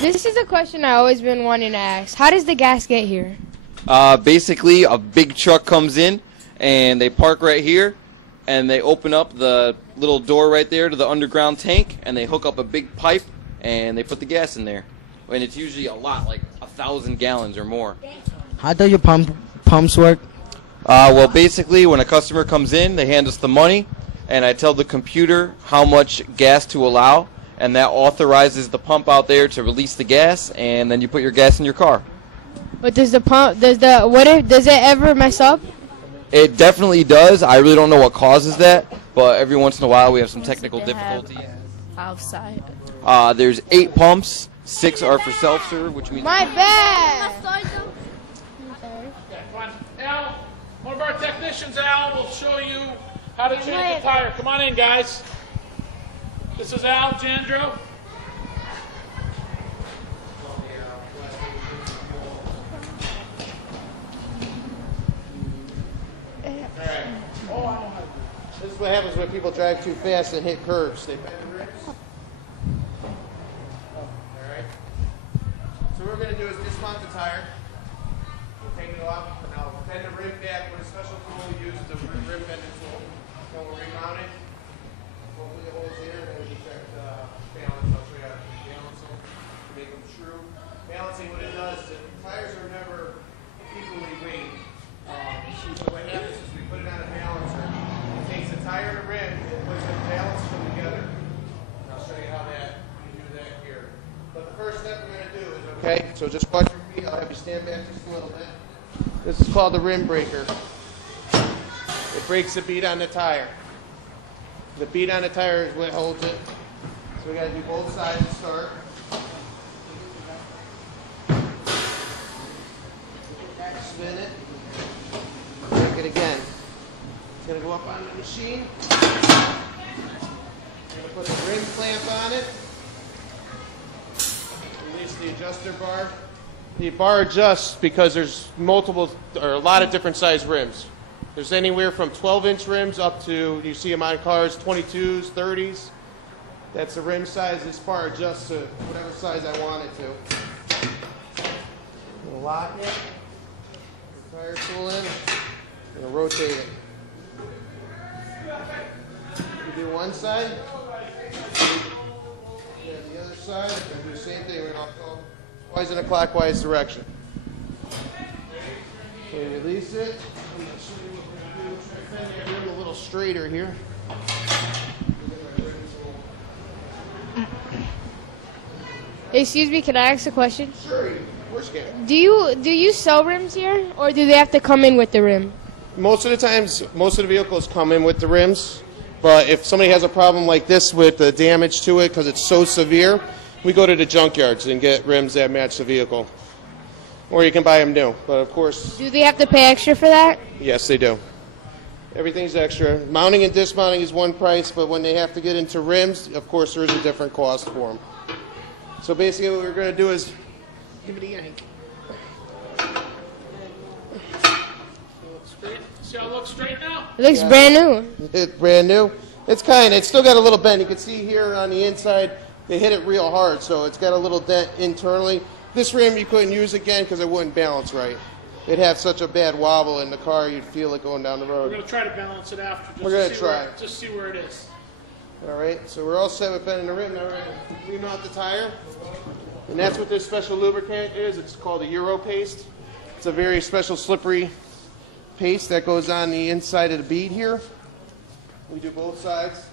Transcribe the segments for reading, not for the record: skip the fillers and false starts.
This is a question I've always been wanting to ask. How does the gas get here? Basically, a big truck comes in, and they park right here, and they open up the little door right there to the underground tank, and they hook up a big pipe, and they put the gas in there. And it's usually a lot, like 1,000 gallons or more. How do your pumps work? Well, basically, when a customer comes in, they hand us the money, and I tell the computer how much gas to allow, and that authorizes the pump out there to release the gas, and then you put your gas in your car. But does it ever mess up? It definitely does. I really don't know what causes that, but every once in a while we have some technical difficulties. Outside. There's 8 pumps, 6 are for self-serve, which means... My bad! Al, one of our technicians, Al, will show you how to change the tire. Come on in, guys. This is Al Jandro. This is what happens when people drive too fast and hit curves. They bend the rims. Alright. So what we're going to do is dismount the tire. We'll take it off, and I'll bend the rim back with a special tool we use, the rim bending tool. Then we'll remount it. Hopefully the holes here, then we can check balance. I'll show you how to balance them to make them true. Balancing, what it does is the tires are never equally weighed. So what happens is we put it on a balancer. It takes the tire and the rim and puts them, balances them together. And I'll show you how you do that here. But the first step we're going to do is, okay, so just watch your feet. I'll have you stand back just a little bit. This is called the rim breaker. It breaks the bead on the tire. The bead on the tire is what holds it. So we got to do both sides to start. Spin it. Break it again. It's going to go up on the machine. We're going to put the rim clamp on it. Release the adjuster bar. The bar adjusts because there's a lot of different size rims. There's anywhere from 12-inch rims up to, you see them on cars, 22s, 30s. That's the rim size. This bar adjusts to whatever size I want it to. We'll lock it. Tire tool in. I'm going to rotate it. We do one side. And the other side. We're going to do the same thing. We're going to go twice in a clockwise direction. Okay, release it. I'm going to show you what we're going to do. Try to bend that rim a little straighter here. Excuse me, can I ask a question? Sure, of course you can. Do you sell rims here, or do they have to come in with the rim? Most of the times, most of the vehicles come in with the rims. But if somebody has a problem like this with the damage to it because it's so severe, we go to the junkyards and get rims that match the vehicle. Or you can buy them new. But of course... Do they have to pay extra for that? Yes, they do. Everything's extra. Mounting and dismounting is one price, but when they have to get into rims, of course there is a different cost for them. So basically what we're going to do is give it a yank. See how it looks straight now? It looks brand new. It's brand new. It's still got a little bend. You can see here on the inside, they hit it real hard, so it's got a little dent internally. This rim you couldn't use again because it wouldn't balance right. It'd have such a bad wobble in the car, you'd feel it going down the road. We're going to try to balance it after. We're going to try. Just see where it is. All right, so we're all set with bending the rim. Now we're going to remount the tire. And that's what this special lubricant is. It's called a Euro paste. It's a very special slippery paste that goes on the inside of the bead here. We do both sides.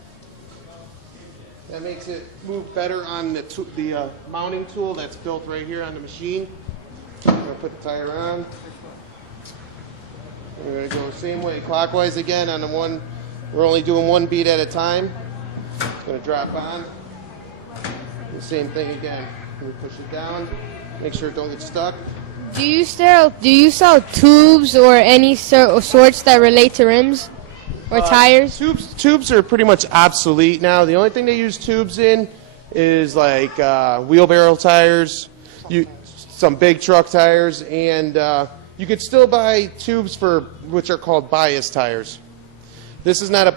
That makes it move better on the mounting tool that's built right here on the machine. I'm going to put the tire on. We're going to go the same way, clockwise again on the one. We're only doing one bead at a time. It's going to drop on. The same thing again. We push it down. Make sure it don't get stuck. Do you sell tubes or any sorts that relate to rims or tires? Tubes are pretty much obsolete now. The only thing they use tubes in is like wheelbarrow tires, some big truck tires, and you could still buy tubes for which are called bias tires. This is not a